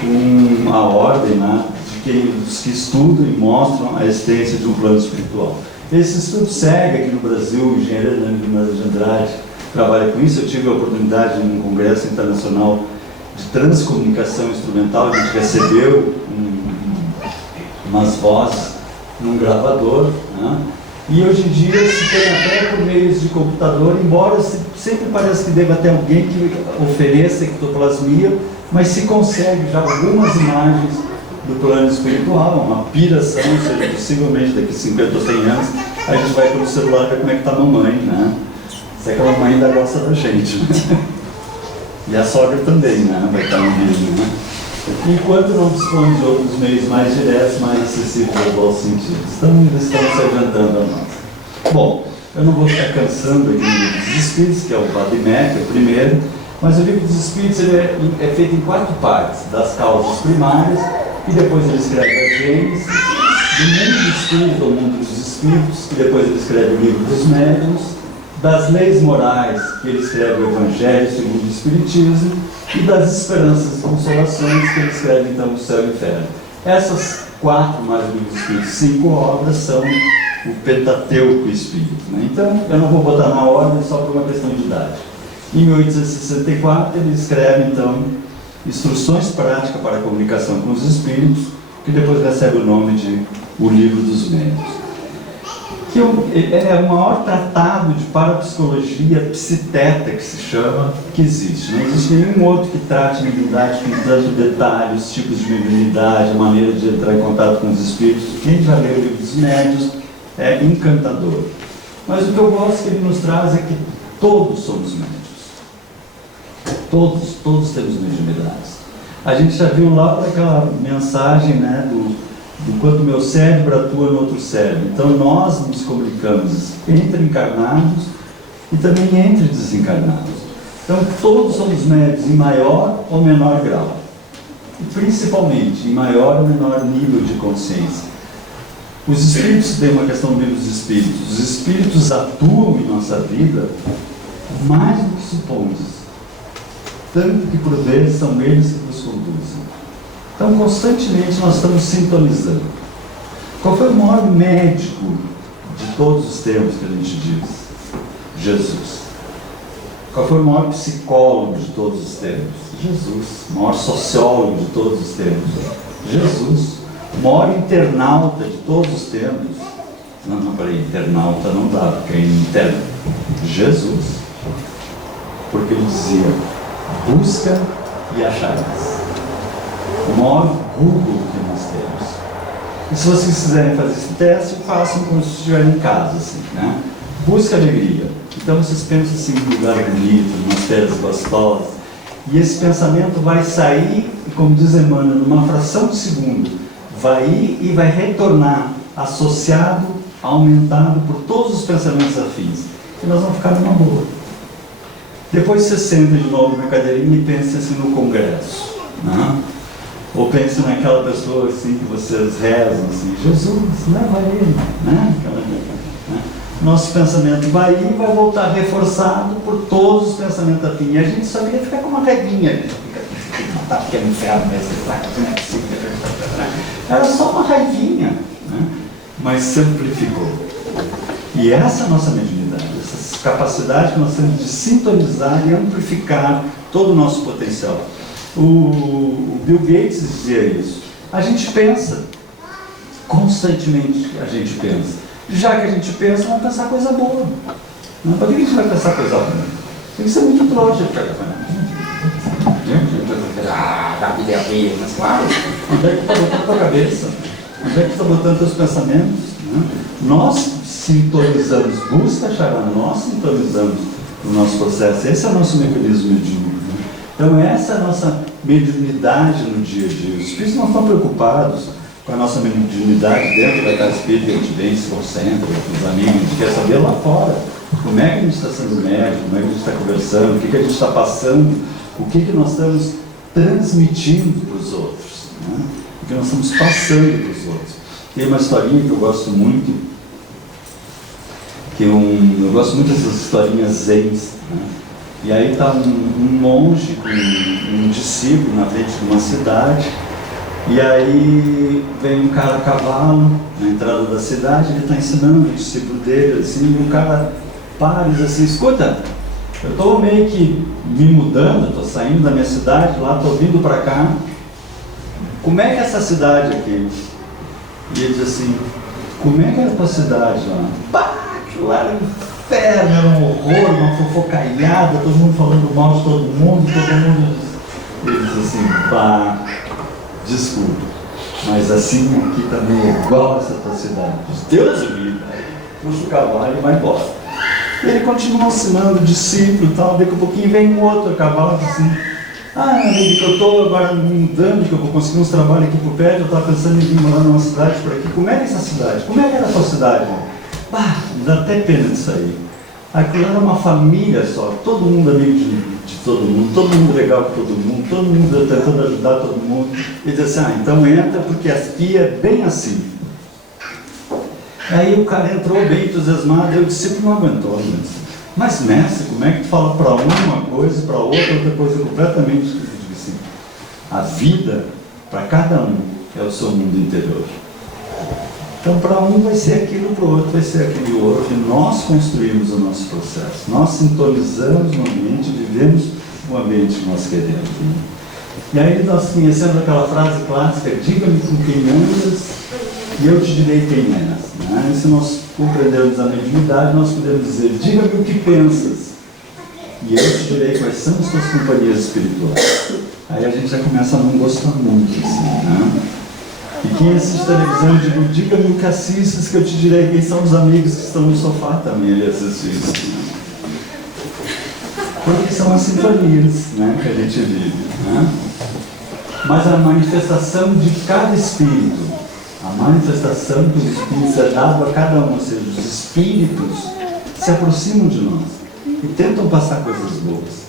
com a ordem, né, dos que estudam e mostram a existência de um plano espiritual. Esse estudo segue aqui no Brasil, o engenheiro Hernani Guimarães de Andrade trabalha com isso. Eu tive a oportunidade em um congresso internacional de transcomunicação instrumental, a gente recebeu umas vozes num gravador, né? E hoje em dia se tem até por meios de computador, embora sempre pareça que deva ter alguém que ofereça ectoplasmia, mas se consegue já algumas imagens do plano espiritual, uma piração, ou seja, possivelmente daqui a 50 ou 100 anos, a gente vai pelo celular ver como é que está a mamãe, né? Se é que a mamãe ainda gosta da gente, né? E a sogra também, né? Vai estar no vídeo, né? Enquanto não dispõe de outros meios mais diretos, mais acessíveis aos sentidos. Estamos se adiantando a nós. Bom, eu não vou ficar cansando aqui no Livro dos Espíritos, que é o Vadimec, é o primeiro, mas o Livro dos Espíritos ele é feito em 4 partes, das causas primárias, e depois ele escreve a Gênesis, do mundo do espírito ao mundo dos espíritos, e depois ele escreve o Livro dos Médiuns, das leis morais, que ele escreve o Evangelho segundo o Espiritismo, e das esperanças e consolações, que ele escreve então o Céu e o Inferno. Essas 4, mais o Livro dos Espíritos, 5 obras são o Pentateuco Espírito, né? Então, eu não vou botar na ordem só por uma questão de idade. Em 1864, ele escreve então Instruções Práticas para a Comunicação com os Espíritos, que depois recebe o nome de O Livro dos Médiuns, que é o maior tratado de parapsicologia psiteta, que se chama, que existe. Não existe nenhum outro que trate mediunidade com tanto detalhe, os tipos de mediunidade, a maneira de entrar em contato com os espíritos. Quem já leu o Livro dos Médiuns é encantador. Mas o que eu gosto que ele nos traz é que todos somos médiuns. Todos temos mediunidades. A gente já viu lá aquela mensagem, né, do quanto meu cérebro atua no outro cérebro. Então nós nos comunicamos entre encarnados e também entre desencarnados. Então todos somos médiuns em maior ou menor grau. E principalmente em maior ou menor nível de consciência. Os espíritos, tem uma questão do Livro dos Espíritos, os espíritos atuam em nossa vida mais do que supomos. Tanto que por vezes são eles que nos conduzem. Então, constantemente nós estamos sintonizando. Qual foi o maior médico de todos os tempos que a gente diz? Jesus. Qual foi o maior psicólogo de todos os tempos? Jesus. O maior sociólogo de todos os tempos? Jesus. O maior internauta de todos os tempos? Não, peraí, internauta não dá, porque é interno. Jesus. Porque ele dizia, busca e acharás. O maior Google que nós temos. E se vocês quiserem fazer esse teste, façam como se estiverem em casa, assim, né? Busca alegria. Então vocês pensam assim, em um lugar bonito, umas férias gostosas, e esse pensamento vai sair, e como diz Emmanuel, numa fração de segundo, vai ir e vai retornar, associado, aumentado por todos os pensamentos afins. E nós vamos ficar numa boa. Depois você senta de novo na cadeirinha e pensa assim no congresso, né? Ou pense naquela pessoa assim que vocês rezam, assim, Jesus, leva ele, né? Nosso pensamento vai ir e vai voltar reforçado por todos os pensamentos afins. E a gente só ia ficar com uma reguinha, tem que matar porque é inferno, era só uma raivinha, né? Mas se amplificou. E essa é a nossa mediunidade, essas capacidade que nós temos de sintonizar e amplificar todo o nosso potencial. O Bill Gates dizia isso. A gente pensa, constantemente a gente pensa. Já que a gente pensa, vamos pensar coisa boa. Não, para que a gente vai pensar coisa ruim? Tem que ser muito trouxa para da vida é mas claro. Onde é que está botando a tua cabeça? Onde é que está botando teus pensamentos? Né? Nós sintonizamos, busca achar, nós sintonizamos o nosso processo. Esse é o nosso mecanismo mediúnico. Né? Então essa é a nossa mediunidade no dia a dia. Os espíritos não estão preocupados com a nossa mediunidade dentro da casa espírita, que a gente vem, se concentra com os amigos, a gente quer saber lá fora como é que a gente está sendo médico, como é que a gente está conversando, o que a gente está passando, o que nós estamos transmitindo para os outros, né? O que nós estamos passando para os outros. Tem uma historinha que eu gosto muito, eu gosto muito dessas historinhas zens, né? E aí está um monge, um discípulo na frente de uma cidade, e aí vem um cara a cavalo na entrada da cidade, ele está ensinando o discípulo dele, assim, e o cara para e diz assim, escuta, eu estou meio que me mudando, estou saindo da minha cidade, lá estou vindo para cá, como é que é essa cidade aqui? E ele diz assim, como é que era a tua cidade lá? Pá, aquilo lá era um inferno, era um horror, uma fofocaiada, todo mundo falando mal de todo mundo. Ele diz assim, pá, desculpa, mas assim aqui também é igual essa tua cidade. Deus me livre, puxa o cavalo e vai embora. E ele continua ensinando o discípulo e tal, daqui a pouquinho vem um outro cavalo assim, amigo, que eu estou agora me mudando, que eu vou conseguir uns trabalhos aqui por perto, eu estava pensando em vir morar numa cidade por aqui. Como é que é essa cidade? Como é que era a tua cidade? Bah, dá até pena disso aí. Aquilo era uma família só, todo mundo amigo de todo mundo legal com todo mundo tentando ajudar todo mundo. E diz assim, então entra porque aqui é bem assim. Aí o cara entrou bem entusiasmado, e o discípulo não aguentou. Mas mestre, como é que tu fala para uma coisa, para outra coisa completamente diferente? Assim, a vida, para cada um, é o seu mundo interior. Então, para um vai ser aquilo, para o outro vai ser aquele outro, e nós construímos o nosso processo. Nós sintonizamos o ambiente, vivemos o ambiente que nós queremos. E aí nós conhecemos aquela frase clássica, diga-me com quem andas e eu te direi quem és. Né? Se nós compreendermos a mediunidade, nós podemos dizer, diga-me o que pensas e eu te direi quais são as tuas companhias espirituais. Aí a gente já começa a não gostar muito, assim, né? E quem assiste televisão, eu digo, diga-me o que assistes, que eu te direi quem são os amigos que estão no sofá também ali assistindo. Porque são as sintonias, né, que a gente vive. Né? Mas a manifestação de cada espírito, a manifestação que os espíritos é dado a cada um, ou seja, os espíritos se aproximam de nós e tentam passar coisas boas.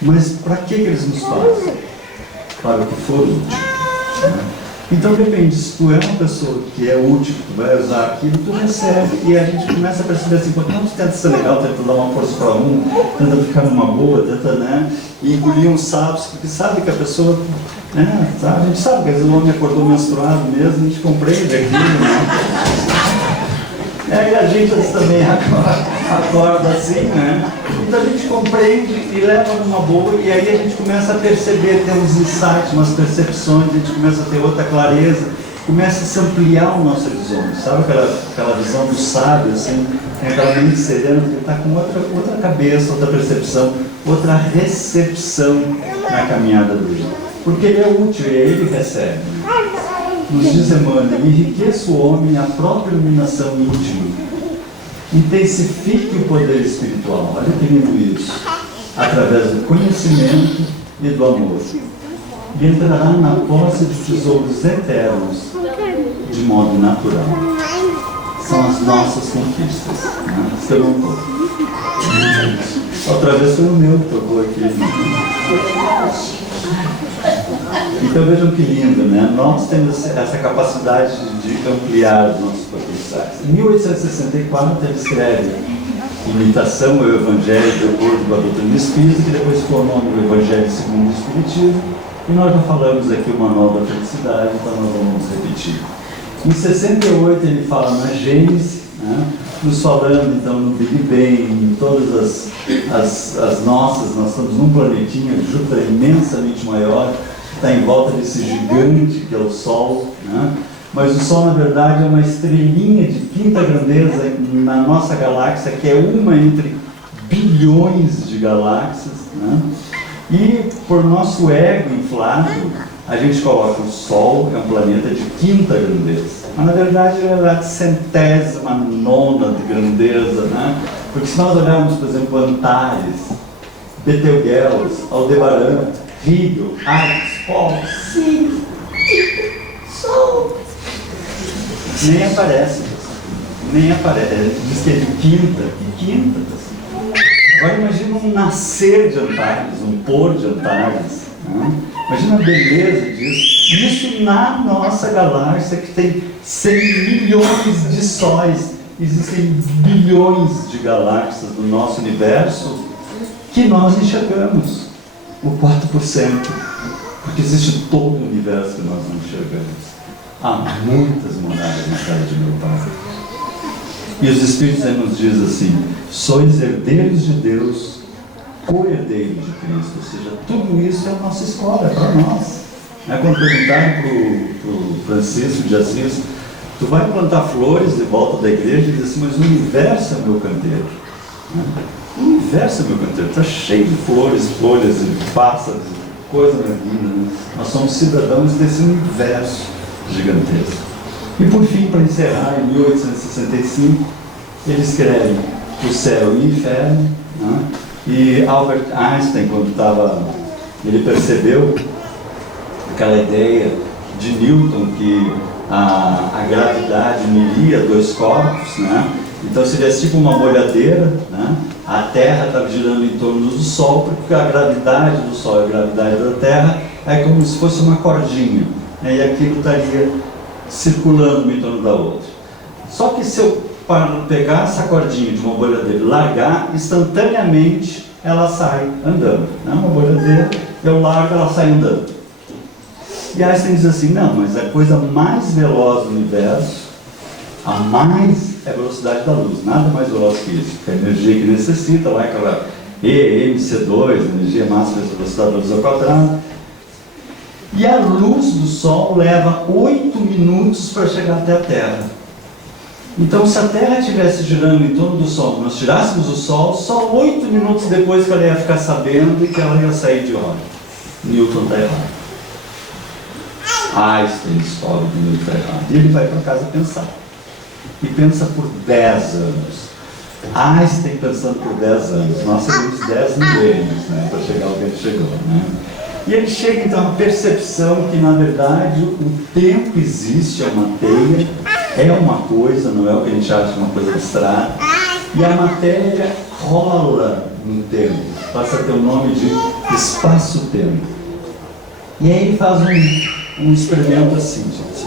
Mas para que eles nos passam? Para o que for útil. Né? Então depende, se tu é uma pessoa que é útil, que tu vai usar aquilo, tu recebe, e a gente começa a perceber assim, quando tu tenta ser legal, tenta dar uma força para um, tenta ficar numa boa, tenta, né, e engolir uns sapos, porque sabe que a pessoa, né, sabe? A gente sabe que às vezes o homem acordou menstruado mesmo, a gente compreende aquilo, né? E a gente também acorda assim, né? Então a gente compreende e leva numa boa, e aí a gente começa a perceber, ter uns insights, umas percepções, a gente começa a ter outra clareza, começa a se ampliar o nosso horizonte, sabe aquela visão do sábio, assim, tem aquela mente serena, que ele está com outra cabeça, outra percepção, outra recepção na caminhada dele. Porque ele é útil e ele recebe. Nos diz Emmanuel, enriqueça o homem a própria iluminação íntima, intensifique o poder espiritual, olha que lindo isso, através do conhecimento e do amor, e entrará na posse de tesouros eternos, de modo natural. São as nossas conquistas, né? Você não tocou. Outra vez foi o meu que tocou aqui. Então vejam que lindo, né? Nós temos essa capacidade de ampliar os nossos potenciais. Em 1864 ele escreve Imitação ao Evangelho de acordo com a doutrina espírita, que depois ficou o nome do Evangelho segundo o Espiritismo, e nós já falamos aqui o Manual da Felicidade, então nós vamos repetir. Em 68 ele fala na Gênese, né, nos falando então no Big Bang, em todas as nossas, nós estamos num planetinha, Júpiter imensamente maior, que está em volta desse gigante que é o Sol, né? Mas o Sol, na verdade, é uma estrelinha de quinta grandeza na nossa galáxia, que é uma entre bilhões de galáxias, né? E por nosso ego inflado, a gente coloca o Sol, é um planeta de quinta grandeza. Mas na verdade ele é de centésima nona de grandeza, né? Porque se nós olharmos, por exemplo, Antares, Betelgeuse, Aldebaran, Rio, Ares, Pó, Sim, Sol, nem aparece, nem aparece. Diz que é de quinta, Agora imagina um nascer de Antares, um pôr de Antares, né? Imagina a beleza disso. Isso na nossa galáxia, que tem 100 milhões de sóis. Existem bilhões de galáxias no nosso universo que nós enxergamos, o 4%. Porque existe todo o universo que nós não enxergamos. Há muitas moradas na casa de meu Pai. E os Espíritos aí nos dizem assim: sois herdeiros de Deus, co-herdeiros de Cristo. Ou seja, tudo isso é a nossa escola, é para nós. Quando perguntaram para o Francisco de Assis: tu vai plantar flores de volta da igreja? Ele disse assim: mas o universo é meu canteiro. O universo é meu canteiro, está cheio de flores, folhas e pássaros, coisa linda. Nós somos cidadãos desse universo gigantesco. E por fim, para encerrar, em 1865, ele escreve O Céu e o Inferno, né? E Albert Einstein, ele percebeu aquela ideia de Newton que a gravidade uniria dois corpos, né? Então seria tipo uma molhadeira, né? A Terra estava girando em torno do Sol, porque a gravidade do Sol e a gravidade da Terra é como se fosse uma cordinha, né? E aquilo estaria circulando uma em torno da outra. Só que se eu pegar essa cordinha de uma bolhadeira e largar, instantaneamente ela sai andando, né? Uma bolhadeira, eu largo, ela sai andando. E Einstein diz assim: não, mas a coisa mais veloz do universo, a mais é a velocidade da luz, nada mais veloz que isso, porque a energia que necessita lá é aquela EMC2, energia máxima da velocidade da luz ao quadrado. E a luz do Sol leva 8 minutos para chegar até a Terra. Então, se a Terra estivesse girando em torno do Sol, nós tirássemos o Sol, só 8 minutos depois que ela ia ficar sabendo e que ela ia sair de hora. Newton está errado. Einstein descobre que Newton está errado. E ele vai para casa pensar. E pensa por 10 anos. Einstein pensando por 10 anos. Nós teríamos 10 milênios, né, para chegar ao que ele chegou, né? E ele chega então à percepção que, na verdade, o tempo existe, é uma teia, é uma coisa, não é o que a gente acha uma coisa abstrata, e a matéria rola no tempo, passa a ter o nome de espaço-tempo. E aí ele faz um experimento assim, gente,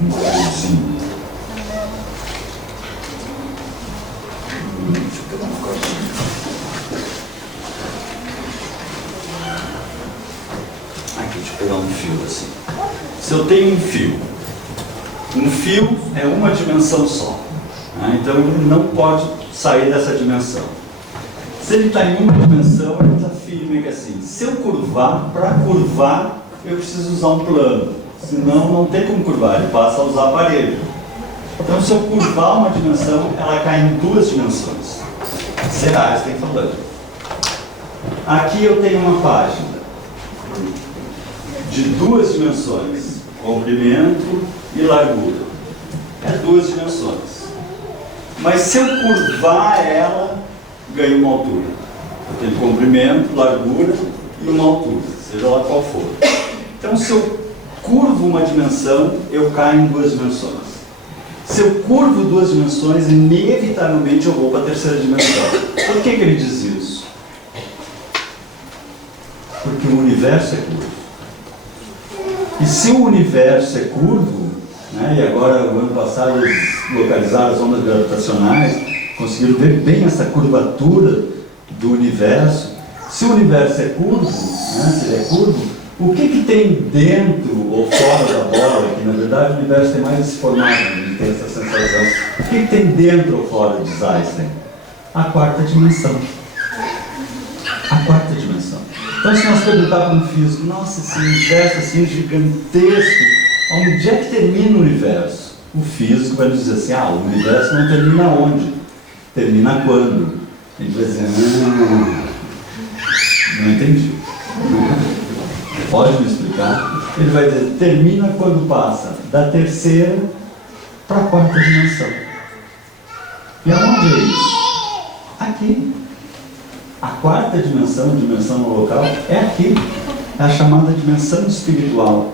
um coisinho. Deixa eu pegar uma cordinha. Aqui, deixa eu pegar um fio assim. Se eu tenho um fio é uma dimensão só, né? Então ele não pode sair dessa dimensão. Se ele está em uma dimensão, ele está firme assim. Se eu curvar, para curvar eu preciso usar um plano, senão não tem como curvar, ele passa a usar aparelho. Então se eu curvar uma dimensão, ela cai em duas dimensões. Será? Você tem falando. Aqui eu tenho uma página de duas dimensões, comprimento e largura. É duas dimensões. Mas se eu curvar ela, ganho uma altura. Eu tenho comprimento, largura e uma altura, seja lá qual for. Então se eu curvo uma dimensão, eu caio em duas dimensões. Se eu curvo duas dimensões, inevitavelmente eu vou para a terceira dimensão. Por que ele diz isso? Porque o universo é curvo. E se o universo é curvo, né, e agora, no ano passado, eles localizaram as ondas gravitacionais, conseguiram ver bem essa curvatura do universo. Se o universo é curvo, né, se ele é curvo, O que tem dentro ou fora da bola, que na verdade o universo tem mais esse formato, né? Tem essa sensação. O que tem dentro ou fora, diz Einstein? A quarta dimensão. A quarta dimensão. Então, se nós perguntar para um físico, nossa, esse universo assim gigantesco, onde é que termina o universo? O físico vai nos dizer assim, o universo não termina onde? Termina quando? A gente vai dizer, não entendi. Pode me explicar? Ele vai dizer, termina quando passa da terceira para a quarta dimensão. E aonde é isso? Aqui. A quarta dimensão, a dimensão no local, é aqui. É a chamada dimensão espiritual.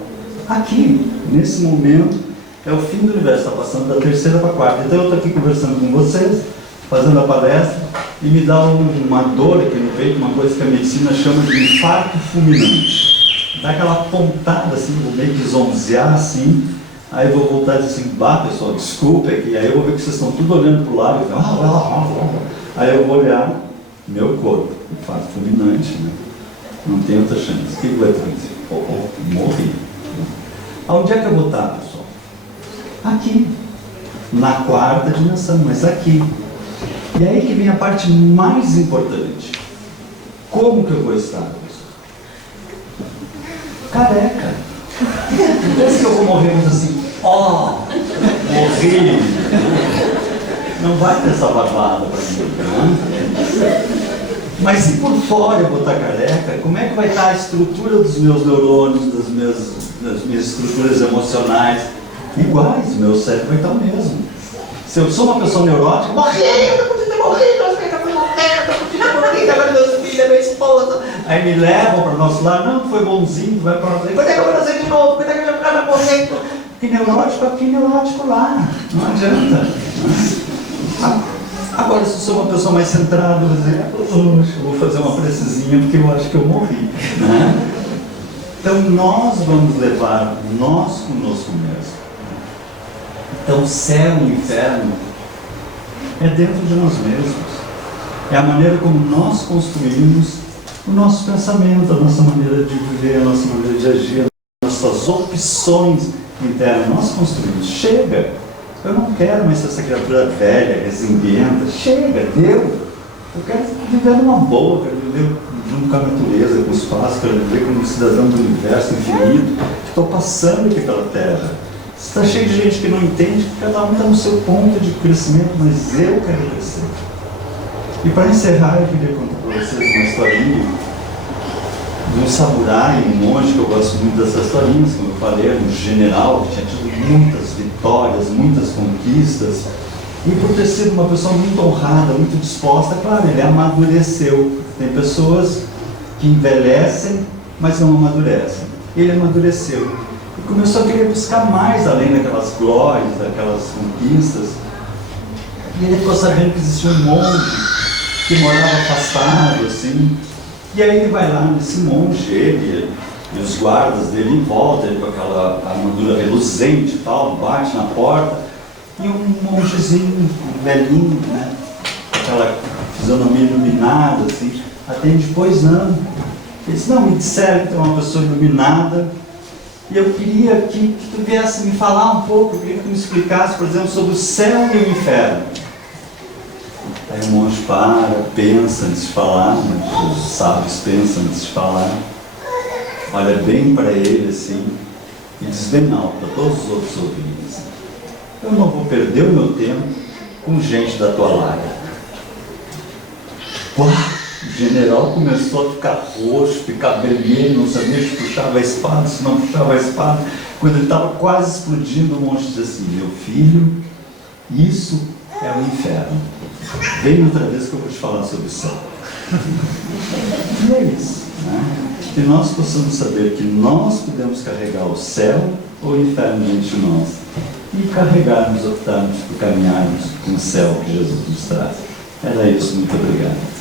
Aqui, nesse momento, é o fim do universo, está passando da terceira para a quarta. Então eu estou aqui conversando com vocês, fazendo a palestra, e me dá uma dor aqui no peito, uma coisa que a medicina chama de infarto fulminante. Dá aquela pontada assim, vou meio que zonzear assim, aí eu vou voltar e dizer assim, pessoal, desculpa aqui, aí eu vou ver que vocês estão tudo olhando para o lado, aí eu vou olhar meu corpo, infarto fulminante, né? Não tem outra chance. O que vai acontecer? Morri. Aonde é que eu vou estar, pessoal? Aqui, na quarta dimensão, mas aqui. E aí que vem a parte mais importante. Como que eu vou estar, pessoal? Careca. Não pensa que eu vou morrer assim, morri. Não vai ter essa barbada para mim, né? Mas se por fora eu vou estar careca, como é que vai estar a estrutura dos meus neurônios, das minhas estruturas emocionais? Iguais, meu cérebro vai estar o mesmo. Se eu sou uma pessoa neurótica, morri, eu não podia ter morrido, eu fui morrendo, eu podia morrer, agora meus filhos, minha esposa. Aí me levam para o nosso lado, não, foi bonzinho, vai para o nosso lado. Quando é que eu vou nascer de novo? Quando é que eu vou morrer? Que neurótico aqui, neurótico lá. Não adianta. Agora, se eu sou uma pessoa mais centrada, eu vou dizer, eu vou fazer uma precisinha porque eu acho que eu morri. Né? Então, nós vamos levar nós conosco mesmo. Então, céu e inferno é dentro de nós mesmos. É a maneira como nós construímos o nosso pensamento, a nossa maneira de viver, a nossa maneira de agir, nossas opções internas. Nós construímos. Chega! Eu não quero mais ser essa criatura velha, resinguenta. Chega, deu! Eu quero viver numa boa, quero viver junto com a natureza, com o espaço, quero viver como um cidadão do universo infinito. Estou passando aqui pela Terra. Está cheio de gente que não entende que cada um está no seu ponto de crescimento, mas eu quero crescer. E para encerrar, eu queria contar para vocês uma historinha de um samurai, um monge, que eu gosto muito dessas historinhas, como eu falei, um general que tinha tido muitas vitórias, muitas conquistas, e por ter sido uma pessoa muito honrada, muito disposta, claro, ele amadureceu. Tem pessoas que envelhecem, mas não amadurecem. Ele amadureceu. E começou a querer buscar mais, além daquelas glórias, daquelas conquistas. E ele ficou sabendo que existia um monge que morava afastado, assim. E aí ele vai lá nesse monge, ele e os guardas dele em volta, ele com aquela armadura reluzente e tal, bate na porta, e um mongezinho, um velhinho, né, com aquela fisionomia iluminada, assim, atende, pois não. Ele disse, não, me disseram que é uma pessoa iluminada, e eu queria que tu viesse me falar um pouco, eu queria que tu me explicasse, por exemplo, sobre o céu e o inferno. Aí o monge pensa antes de falar, né? Os sábios pensam antes de falar, olha bem para ele assim, e diz bem alto para todos os outros ouvirem assim, eu não vou perder o meu tempo com gente da tua laia. O general começou a ficar roxo, ficar vermelho, não sabia se puxava a espada, se não puxava a espada. Quando ele estava quase explodindo, o monge disse assim, meu filho, isso é o inferno. Vem outra vez que eu vou te falar sobre o céu. E é isso, né? Que nós possamos saber que nós podemos carregar o céu ou o inferno dentro de nós. E carregarmos, optarmos por caminharmos com o céu que Jesus nos traz. Era isso, muito obrigado.